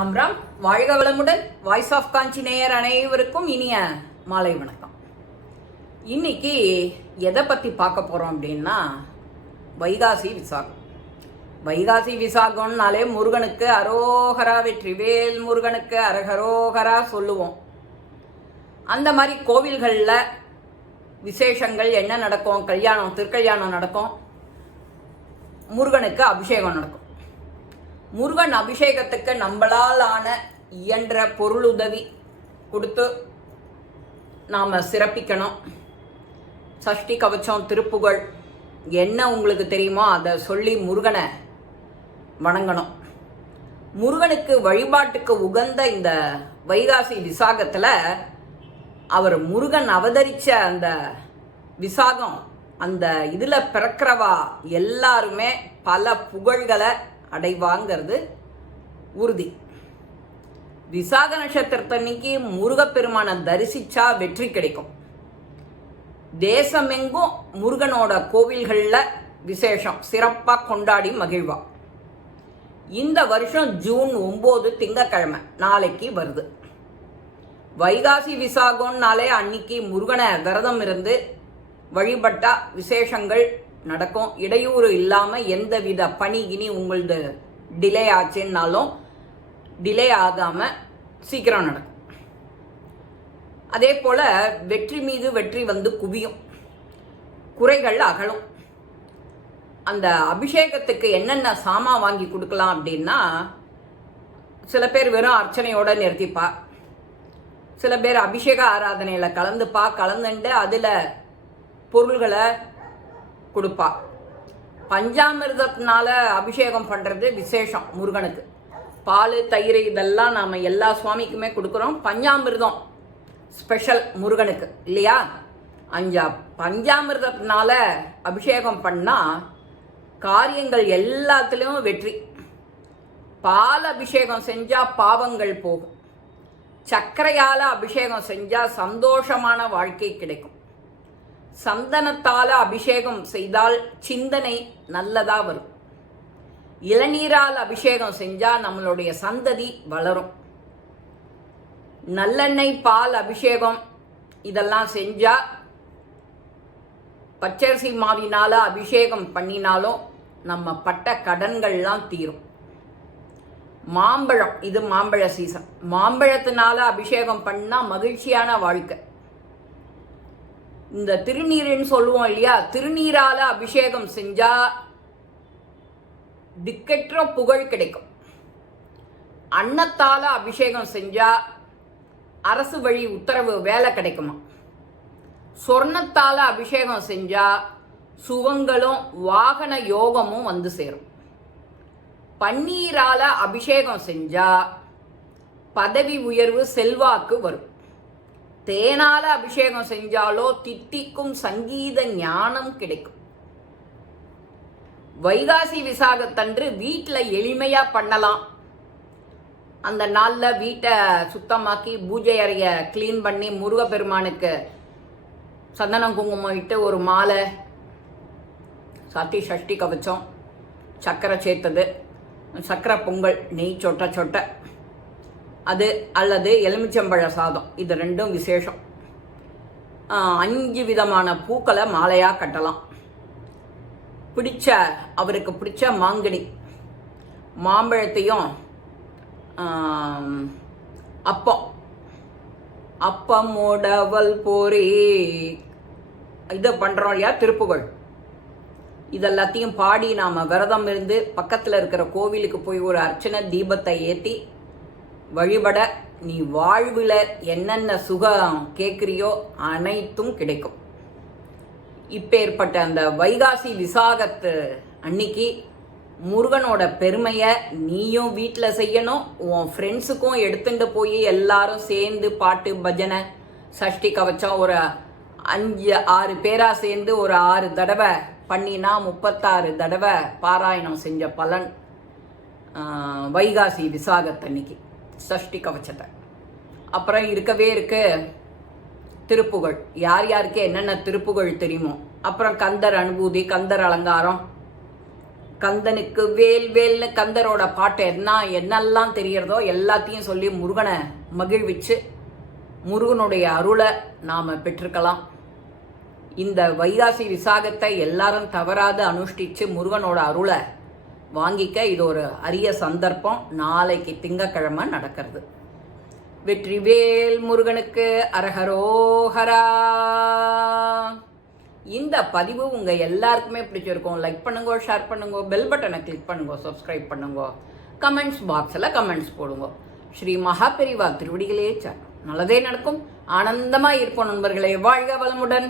ராம் ராம் வாழ்க வளமுடன். Voice of காஞ்சி நேயர் அனைவருக்கும் இனிய மாலை வணக்கம். இன்னைக்கு எதை பற்றி பார்க்க போகிறோம் அப்படின்னா வைகாசி விசாகம். வைகாசி விசாகம்னாலே முருகனுக்கு அரோகரா வெற்றிவேல் முருகனுக்கு அரகரோகரா சொல்லுவோம். அந்த மாதிரி கோவில்களில் விசேஷங்கள் என்ன நடக்கும்? கல்யாணம் திருக்கல்யாணம் நடக்கும். முருகனுக்கு அபிஷேகம் நடக்கும். முருகன் அபிஷேகத்துக்கு நம்மளால் ஆன இயன்ற பொருளுதவி கொடுத்து நாம் சிறப்பிக்கணும். சஷ்டி கவச்சம் திருப்புகழ் என்ன உங்களுக்கு தெரியுமோ அதை சொல்லி முருகனை வணங்கணும். முருகனுக்கு வழிபாட்டுக்கு உகந்த இந்த வைகாசி விசாகத்தில் அவர் முருகன் அவதரித்த அந்த விசாகம் அந்த இதில் பிறக்கிறவா எல்லாருமே பல புகழ்களை அடைவாங்கிறது உறுதி. விசாக நட்சத்திரத்தன்னைக்கு முருகப்பெருமானை தரிசிச்சா வெற்றி கிடைக்கும். தேசமெங்கும் முருகனோட கோவில்களில் விசேஷம் சிறப்பாக கொண்டாடி மகிழ்வா. இந்த வருஷம் ஜூன் ஒம்பது திங்கக்கிழமை நாளைக்கு வருது. வைகாசி விசாகம்னாலே அன்னைக்கு முருகனை விரதம் இருந்து வழிபட்டா விசேஷங்கள் நடக்கும். இடையூறு இல்லாமல் எந்தவித பணி இனி உங்களது டிலே ஆச்சுன்னாலும் டிலே ஆகாமல் சீக்கிரம் நடக்கும். அதே போல் வெற்றி மீது வெற்றி வந்து குவியும். குறைகள் அகலும். அந்த அபிஷேகத்துக்கு என்னென்ன சாமா வாங்கி கொடுக்கலாம் அப்படின்னா சில பேர் வெறும் அர்ச்சனையோடு நிறுத்திப்பா. சில பேர் அபிஷேக ஆராதனையில் கலந்துப்பா. கலந்துண்டு அதில் பொருள்களை கொடுப்பா. பஞ்சாமிர்தத்தினால அபிஷேகம் பண்ணுறது விசேஷம் முருகனுக்கு. பால் தயிர் இதெல்லாம் நாம் எல்லா சுவாமிக்குமே கொடுக்குறோம். பஞ்சாமிர்தம் ஸ்பெஷல் முருகனுக்கு இல்லையா? அஞ்சா பஞ்சாமிர்தத்தினால அபிஷேகம் பண்ணால் காரியங்கள் எல்லாத்துலேயும் வெற்றி. பால் அபிஷேகம் செஞ்சால் பாவங்கள் போகும். சர்க்கரையால் அபிஷேகம் செஞ்சால் சந்தோஷமான வாழ்க்கை கிடைக்கும். சந்தனத்தால அபிஷேகம் செய்தால் சிந்தனை நல்லதா வரும். இளநீரால் அபிஷேகம் செஞ்சா நம்மளுடைய சந்ததி வளரும். நல்லெண்ணெய் பால் அபிஷேகம் இதெல்லாம் செஞ்சா பச்சரிசி மாவினால அபிஷேகம் பண்ணினாலும் நம்ம பட்ட கடன்கள்லாம் தீரும். மாம்பழம் இது மாம்பழ சீசன் மாம்பழத்தினால அபிஷேகம் பண்ணா மகிழ்ச்சியான வாழ்க்கை. இந்த திருநீருன்னு சொல்லுவோம் இல்லையா? திருநீரால அபிஷேகம் செஞ்சா திக்கற்ற புகழ் கிடைக்கும். அன்னத்தால அபிஷேகம் செஞ்சா அரசு வழி உத்தரவு வேலை கிடைக்குமா? சொர்ணத்தால அபிஷேகம் செஞ்சா சுகங்களும் வாகன யோகமும் வந்து சேரும். பன்னீரால அபிஷேகம் செஞ்சா பதவி உயர்வு செல்வாக்கு வரும். தேனால அபிஷேகம் செஞ்சாலோ திட்டிக்கும் சங்கீத ஞானம் கிடைக்கும். வைகாசி விசாகத்தன்று வீட்டில் எளிமையாக பண்ணலாம். அந்த நாளில் வீட்டை சுத்தமாக்கி பூஜை அறைய க்ளீன் பண்ணி முருகப்பெருமானுக்கு சந்தனம் குங்குமம் இட்டு ஒரு மாலை சாத்தி சஷ்டி கவச்சம் சக்கரை சேர்த்தது சக்கரை பொங்கல் நெய் சொட்ட சொட்ட. அது அல்லது எலுமிச்சம்பழ சாதம். இது ரெண்டும் விசேஷம். அஞ்சு விதமான பூக்களை மாலையாக கட்டலாம். பிடிச்ச அவருக்கு பிடிச்ச மாங்கனி. மாம்பழத்தையும் அப்பம். அப்பம் உடவல் போரே. இதை பண்ணுறோம் இல்லையா? திருப்புகழ். இதெல்லாத்தையும் பாடி நாம் விரதம் இருந்து பக்கத்தில் இருக்கிற கோவிலுக்கு போய் ஒரு அர்ச்சனை தீபத்தை ஏற்றி வழிபட நீ வாழ்வில் என்னென்ன சுகம் கேட்குறியோ அனைத்தும் கிடைக்கும். இப்பேற்பட்ட அந்த வைகாசி விசாகத்து அன்னைக்கு முருகனோட பெருமையை நீயும் வீட்டில் செய்யணும் உன் ஃப்ரெண்ட்ஸுக்கும் எடுத்துட்டு போய் எல்லாரும் சேர்ந்து பாட்டு பஜனை சஷ்டி கவச்சம் ஒரு அஞ்சு ஆறு பேராக சேர்ந்து ஒரு ஆறு தடவை பண்ணினா முப்பத்தாறு தடவை பாராயணம் செஞ்ச பலன் வைகாசி விசாகத்தன்னைக்கு சஷ்டி கவச்சத்தை அப்புறம் இருக்கவே இருக்கு திருப்புகழ். யார் யாருக்கு என்னென்ன திருப்புகழ் தெரியுமோ. அப்புறம் கந்தர் அனுபூதி கந்தர் அலங்காரம். கந்தனுக்கு வேல் வேல்னு கந்தரோட பாட்டு என்ன என்னெல்லாம் தெரியறதோ எல்லாத்தையும் சொல்லி முருகனை மகிழ்விச்சு முருகனுடைய அருளை நாம் பெற்றிருக்கலாம். இந்த வைகாசி விசாகத்தை எல்லாரும் தவறாது அனுஷ்டிச்சு முருகனோட அருளை வாங்கிக்க இது ஒரு அரிய சந்தர்ப்பம். நாளைக்கு திங்கக்கிழமை நடக்கிறது. வெற்றிவேல் முருகனுக்கு அரஹரோஹரா. இந்த பதிவு உங்கள் எல்லாருக்குமே பிடிச்சிருக்கும். லைக் பண்ணுங்க ஷேர் பண்ணுங்க பெல் பட்டனை கிளிக் பண்ணுங்க சப்ஸ்கிரைப் பண்ணுங்க. கமெண்ட்ஸ் பாக்ஸில் கமெண்ட்ஸ் போடுங்க. ஸ்ரீ மகாபெரிவா திருவடிகளே சார். நல்லதே நடக்கும். ஆனந்தமாக இருப்போம் நண்பர்களே. வாழ்க வளமுடன்.